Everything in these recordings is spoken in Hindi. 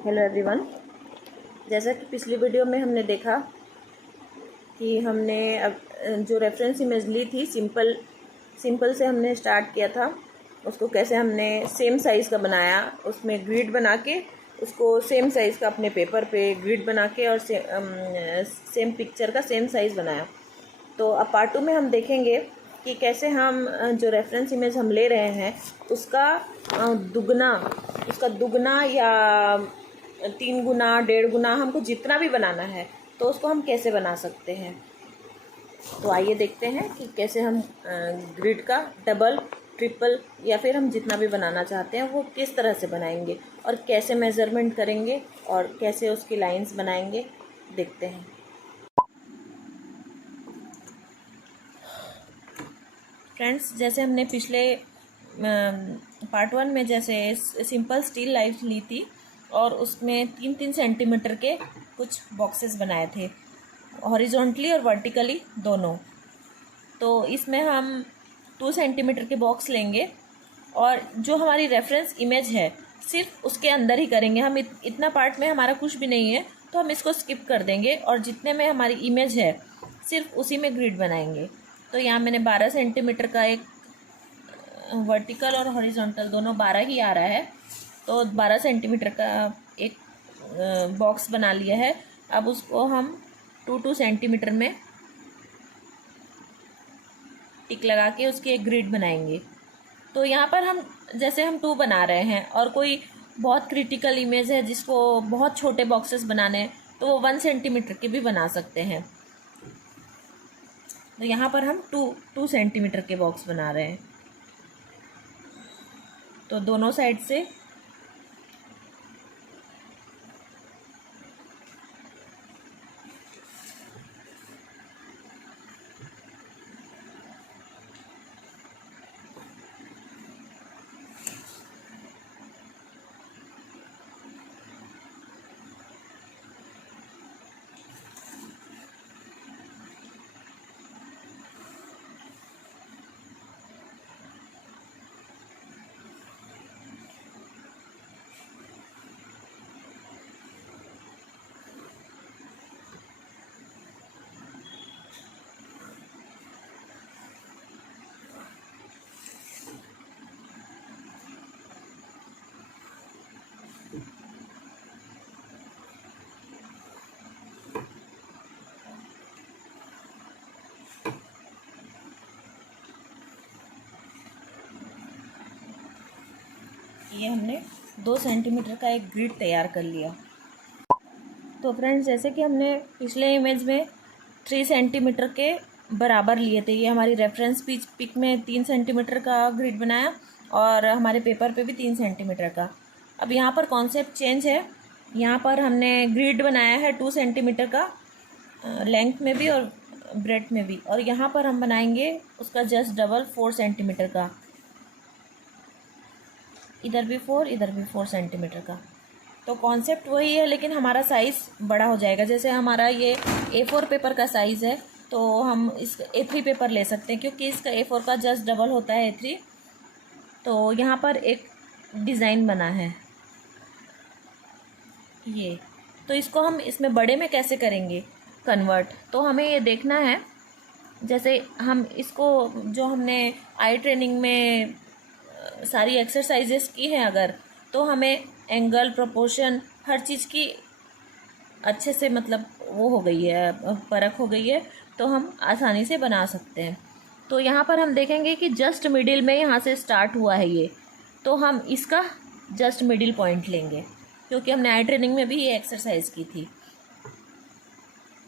Hello everyone. जैसा कि पिछली वीडियो में हमने देखा कि हमने अब जो रेफरेंस इमेज ली थी सिंपल से हमने स्टार्ट किया था। उसको कैसे हमने सेम साइज़ का बनाया, उसमें ग्रिड बना के उसको सेम साइज़ का अपने पेपर पे ग्रिड बना के और सेम पिक्चर का सेम साइज़ बनाया। तो अब पार्ट 2 में हम देखेंगे कि कैसे हम जो रेफरेंस इमेज हम ले रहे हैं उसका दुगना या 3 गुना 1.5 गुना हमको जितना भी बनाना है तो उसको हम कैसे बना सकते हैं। तो आइए देखते हैं कि कैसे हम ग्रिड का डबल, ट्रिपल या फिर हम जितना भी बनाना चाहते हैं वो किस तरह से बनाएंगे और कैसे मेज़रमेंट करेंगे और कैसे उसकी लाइंस बनाएंगे, देखते हैं। फ्रेंड्स, जैसे हमने पिछले पार्ट 1 में जैसे सिंपल स्टील लाइफ ली थी और उसमें 3-3 सेंटीमीटर के कुछ बॉक्सेस बनाए थे, हॉरिजॉन्टली और वर्टिकली दोनों। तो इसमें हम 2 सेंटीमीटर के बॉक्स लेंगे और जो हमारी रेफरेंस इमेज है सिर्फ उसके अंदर ही करेंगे। हम इतना पार्ट में हमारा कुछ भी नहीं है तो हम इसको स्किप कर देंगे और जितने में हमारी इमेज है सिर्फ उसी में ग्रिड बनाएंगे। तो यहाँ मैंने 12 सेंटीमीटर का एक वर्टिकल और हॉरिजॉन्टल दोनों 12 ही आ रहा है, तो 12 सेंटीमीटर का एक बॉक्स बना लिया है। अब उसको हम 2-2 सेंटीमीटर में टिक लगा के उसकी एक ग्रिड बनाएंगे। तो यहाँ पर हम जैसे हम 2 बना रहे हैं और कोई बहुत क्रिटिकल इमेज है जिसको बहुत छोटे बॉक्सेस बनाने हैं तो वो 1 सेंटीमीटर के भी बना सकते हैं। तो यहाँ पर हम 2 सेंटीमीटर के बॉक्स बना रहे हैं। तो दोनों साइड से ये हमने 2 सेंटीमीटर का एक ग्रिड तैयार कर लिया। तो फ्रेंड्स, जैसे कि हमने पिछले इमेज में 3 सेंटीमीटर के बराबर लिए थे, ये हमारी रेफरेंस पिक में 3 सेंटीमीटर का ग्रिड बनाया और हमारे पेपर पे भी 3 सेंटीमीटर का। अब यहाँ पर कॉन्सेप्ट चेंज है। यहाँ पर हमने ग्रिड बनाया है 2 सेंटीमीटर का लेंथ में भी और ब्रेड्थ में भी, और यहाँ पर हम बनाएंगे उसका जस्ट डबल 4 सेंटीमीटर का। इधर भी 4, इधर भी 4 सेंटीमीटर का। तो कॉन्सेप्ट वही है लेकिन हमारा साइज़ बड़ा हो जाएगा। जैसे हमारा ये A4 पेपर का साइज़ है तो हम इस A3 पेपर ले सकते हैं क्योंकि इसका A4 का जस्ट डबल होता है A3। तो यहाँ पर एक डिज़ाइन बना है ये, तो इसको हम इसमें बड़े में कैसे करेंगे कन्वर्ट, तो हमें ये देखना है। जैसे हम इसको जो हमने आई ट्रेनिंग में सारी एक्सरसाइजेस की हैं अगर, तो हमें एंगल, प्रोपोर्शन, हर चीज़ की अच्छे से मतलब वो हो गई है, परख हो गई है, तो हम आसानी से बना सकते हैं। तो यहाँ पर हम देखेंगे कि जस्ट मिडिल में यहाँ से स्टार्ट हुआ है ये, तो हम इसका जस्ट मिडिल पॉइंट लेंगे क्योंकि हमने आई ट्रेनिंग में भी ये एक्सरसाइज की थी।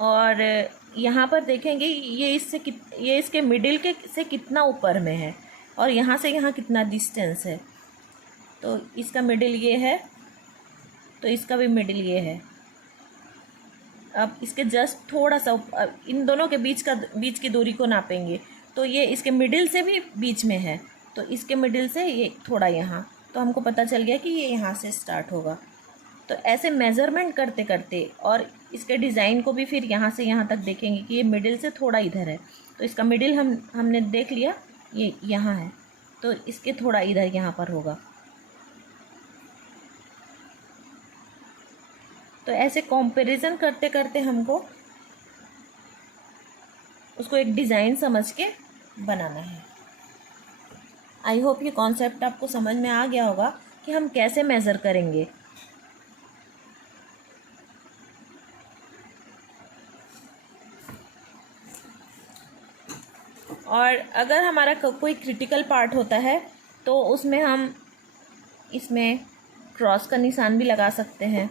और यहाँ पर देखेंगे ये इसके मिडिल के से कितना ऊपर में है और यहाँ से यहाँ कितना डिस्टेंस है। तो इसका मिडिल ये है, तो इसका भी मिडिल ये है। अब इसके जस्ट थोड़ा सा इन दोनों के बीच की दूरी को नापेंगे तो ये इसके मिडिल से भी बीच में है, तो इसके मिडिल से ये थोड़ा यहाँ, तो हमको पता चल गया कि ये यहाँ से स्टार्ट होगा। तो ऐसे मेज़रमेंट करते करते और इसके डिज़ाइन को भी फिर यहाँ से यहाँ तक देखेंगे कि ये मिडिल से थोड़ा इधर है, तो इसका मिडिल हमने देख लिया ये यहाँ है, तो इसके थोड़ा इधर यहाँ पर होगा। तो ऐसे कंपैरिजन करते करते हमको उसको एक डिज़ाइन समझ के बनाना है। आई होप ये कॉन्सेप्ट आपको समझ में आ गया होगा कि हम कैसे मेज़र करेंगे। और अगर हमारा कोई क्रिटिकल पार्ट होता है तो उसमें हम इसमें क्रॉस का निशान भी लगा सकते हैं।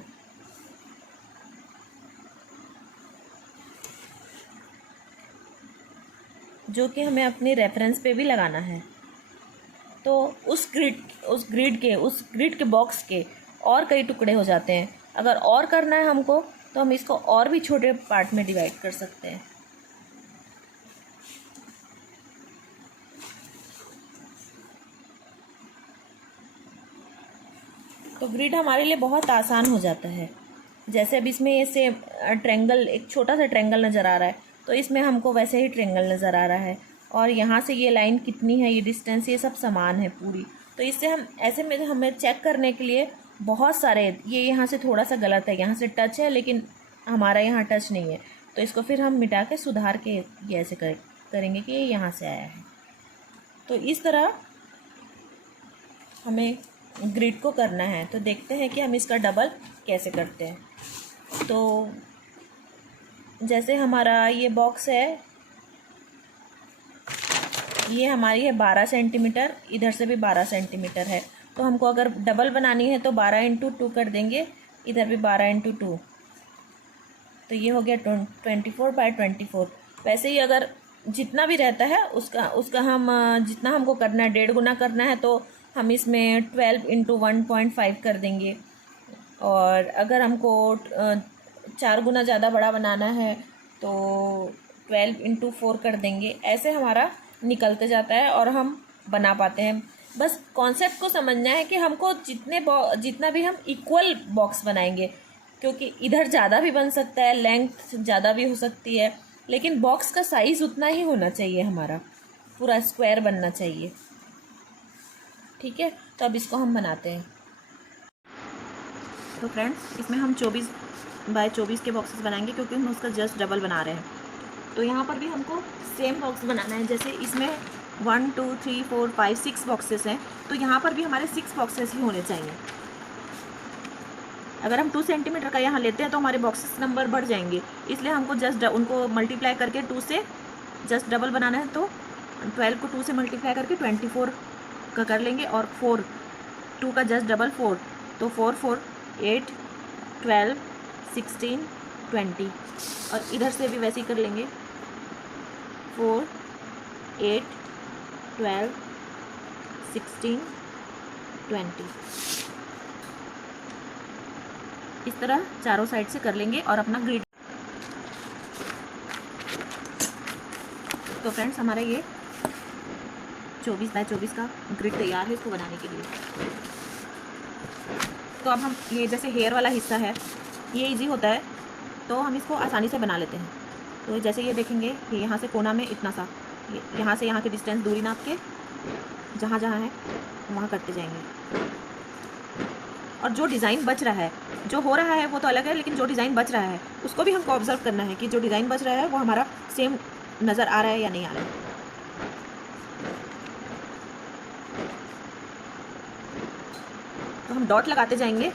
जो कि हमें अपनी रेफरेंस पे भी लगाना है। तो उस ग्रिड के बॉक्स के और कई टुकड़े हो जाते हैं। अगर और करना है हमको तो हम इसको और भी छोटे पार्ट में डिवाइड कर सकते हैं। तो ग्रिड हमारे लिए बहुत आसान हो जाता है। जैसे अब इसमें ये से ट्रेंगल, एक छोटा सा ट्रेंगल नज़र आ रहा है, तो इसमें हमको वैसे ही ट्रेंगल नज़र आ रहा है। और यहाँ से ये लाइन कितनी है, ये डिस्टेंस, ये सब समान है पूरी। तो इससे हम ऐसे में हमें चेक करने के लिए बहुत सारे, ये यहाँ से थोड़ा सा गलत है, यहाँ से टच है लेकिन हमारा यहाँ टच नहीं है, तो इसको फिर हम मिटा के सुधार के ये ऐसे करेंगे कि ये यहाँ से आया है। तो इस तरह हमें ग्रिड को करना है। तो देखते हैं कि हम इसका डबल कैसे करते हैं। तो जैसे हमारा ये बॉक्स है, ये हमारी है 12 सेंटीमीटर, इधर से भी 12 सेंटीमीटर है। तो हमको अगर डबल बनानी है तो 12 इंटू 2 कर देंगे, इधर भी 12 इंटू 2, तो ये हो गया 24 बाय 24। वैसे ही अगर जितना भी रहता है उसका हम जितना हमको करना है 1.5 गुना करना है, तो हम इसमें 12 इंटू 1.5 कर देंगे। और अगर हमको 4 गुना ज़्यादा बड़ा बनाना है तो 12 इंटू 4 कर देंगे। ऐसे हमारा निकलते जाता है और हम बना पाते हैं। बस कॉन्सेप्ट को समझना है कि हमको जितना भी हम इक्वल बॉक्स बनाएंगे, क्योंकि इधर ज़्यादा भी बन सकता है, लेंथ ज़्यादा भी हो सकती है, लेकिन बॉक्स का साइज़ उतना ही होना चाहिए, हमारा पूरा स्क्वायर बनना चाहिए। ठीक है, तो अब इसको हम बनाते हैं। तो फ्रेंड्स, इसमें हम 24 बाय 24 के बॉक्सेस बनाएंगे, क्योंकि हम उसका जस्ट डबल बना रहे हैं। तो यहाँ पर भी हमको सेम बॉक्स बनाना है। जैसे इसमें 1 2 3 4 5 6 बॉक्सेस हैं, तो यहाँ पर भी हमारे 6 बॉक्सेस ही होने चाहिए। अगर हम 2 सेंटीमीटर का यहाँ लेते हैं तो हमारे बॉक्सेस नंबर बढ़ जाएंगे, इसलिए हमको जस्ट उनको मल्टीप्लाई करके 2 से जस्ट डबल बनाना है। तो 12 को 2 से मल्टीप्लाई करके 24 का कर लेंगे, और 4 2 का जस्ट डबल 4, तो 4 4 8 12 16 20। और इधर से भी वैसे ही कर लेंगे, 4 8 12 16 20। इस तरह चारों साइड से कर लेंगे और अपना ग्रिड। तो फ्रेंड्स, हमारा ये 24 बाय 24 का ग्रिड तैयार है इसको बनाने के लिए। तो अब हम ये जैसे हेयर वाला हिस्सा है, ये इजी होता है, तो हम इसको आसानी से बना लेते हैं। तो जैसे ये देखेंगे, ये यहाँ से कोना में इतना सा, यहाँ से यहाँ की डिस्टेंस दूरी नाप के जहाँ जहाँ है वहाँ करते जाएंगे। और जो डिज़ाइन बच रहा है, जो हो रहा है वो तो अलग है, लेकिन जो डिज़ाइन बच रहा है उसको भी हमको ऑब्जर्व करना है कि जो डिज़ाइन बच रहा है वो हमारा सेम नज़र आ रहा है या नहीं आ रहा है। तो हम डॉट लगाते जाएंगे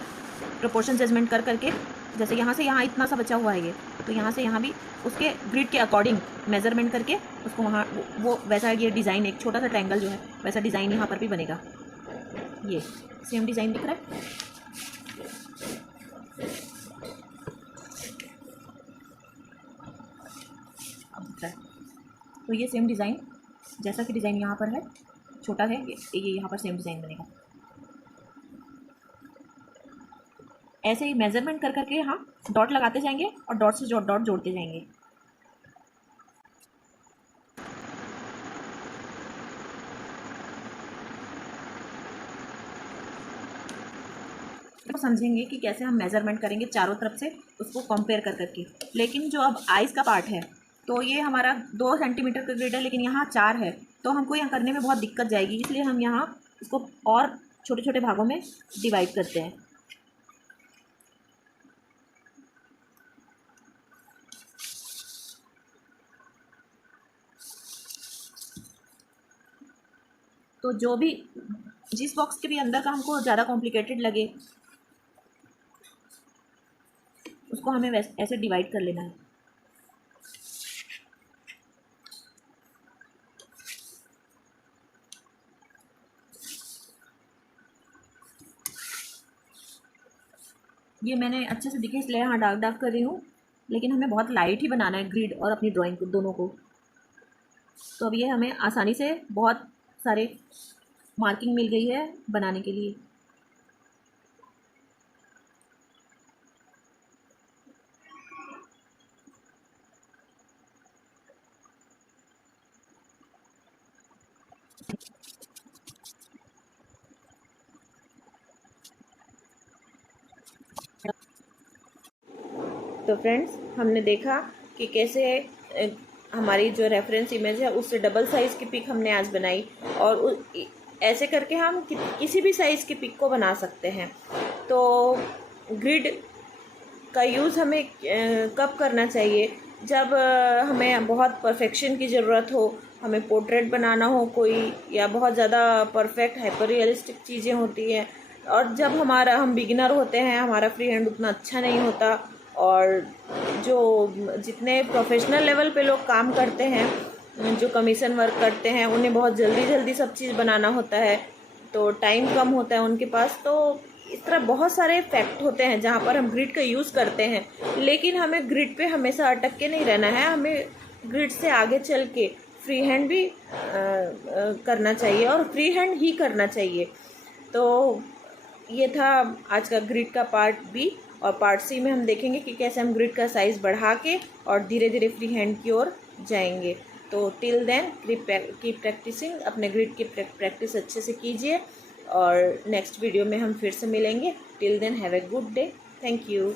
प्रोपोर्शन जजमेंट कर करके। जैसे यहाँ से यहाँ इतना सा बचा हुआ है ये, तो यहाँ से यहाँ भी उसके ग्रिड के अकॉर्डिंग मेज़रमेंट करके उसको वहाँ वो वैसा ये डिज़ाइन, एक छोटा सा ट्रायंगल जो है वैसा डिज़ाइन यहाँ पर भी बनेगा। ये सेम डिज़ाइन दिख रहा है। अब दिख रहा है। तो ये सेम डिज़ाइन, जैसा कि डिज़ाइन यहाँ पर है छोटा है, ये यहाँ पर सेम डिज़ाइन बनेगा। ऐसे ही मेज़रमेंट कर करके यहाँ डॉट लगाते जाएंगे और डॉट से डॉट जोड़ते जाएंगे। तो समझेंगे कि कैसे हम मेज़रमेंट करेंगे चारों तरफ से उसको कंपेयर कर करके। लेकिन जो अब आइज़ का पार्ट है, तो ये हमारा 2 सेंटीमीटर का ग्रिड है, लेकिन यहाँ 4 है, तो हमको यहाँ करने में बहुत दिक्कत जाएगी, इसलिए हम यहाँ इसको और छोटे छोटे भागों में डिवाइड करते हैं। तो जो भी जिस बॉक्स के भी अंदर का हमको ज़्यादा कॉम्प्लिकेटेड लगे उसको हमें वैसे ऐसे डिवाइड कर लेना है। ये मैंने अच्छे से दिखे इसलिए यहाँ डार्क डार्क कर रही हूँ, लेकिन हमें बहुत लाइट ही बनाना है ग्रिड और अपनी ड्राइंग को दोनों को। तो अब ये हमें आसानी से बहुत सारे मार्किंग मिल गई है बनाने के लिए। तो फ्रेंड्स, हमने देखा कि कैसे हमारी जो रेफरेंस इमेज है उससे डबल साइज़ की पिक हमने आज बनाई, और ऐसे करके हम किसी भी साइज़ की पिक को बना सकते हैं। तो ग्रिड का यूज़ हमें कब करना चाहिए? जब हमें बहुत परफेक्शन की ज़रूरत हो, हमें पोर्ट्रेट बनाना हो कोई, या बहुत ज़्यादा परफेक्ट हाइपर रियलिस्टिक चीज़ें होती हैं, और जब हम बिगिनर होते हैं, हमारा फ्री हैंड उतना अच्छा नहीं होता, और जो जितने प्रोफेशनल लेवल पे लोग काम करते हैं, जो कमीशन वर्क करते हैं, उन्हें बहुत जल्दी जल्दी सब चीज़ बनाना होता है, तो टाइम कम होता है उनके पास। तो इस तरह बहुत सारे फैक्ट होते हैं जहाँ पर हम ग्रिड का यूज़ करते हैं, लेकिन हमें ग्रिड पे हमेशा अटक के नहीं रहना है, हमें ग्रिड से आगे चल के फ्री हैंड भी करना चाहिए, और फ्री हैंड ही करना चाहिए। तो ये था आज का ग्रिड का पार्ट बी, और पार्ट सी में हम देखेंगे कि कैसे हम ग्रिड का साइज़ बढ़ा के और धीरे धीरे फ्री हैंड की ओर जाएंगे। तो टिल देन कीप प्रैक्टिसिंग, अपने ग्रिड की प्रैक्टिस अच्छे से कीजिए, और नेक्स्ट वीडियो में हम फिर से मिलेंगे। Till then have a good day. Thank you.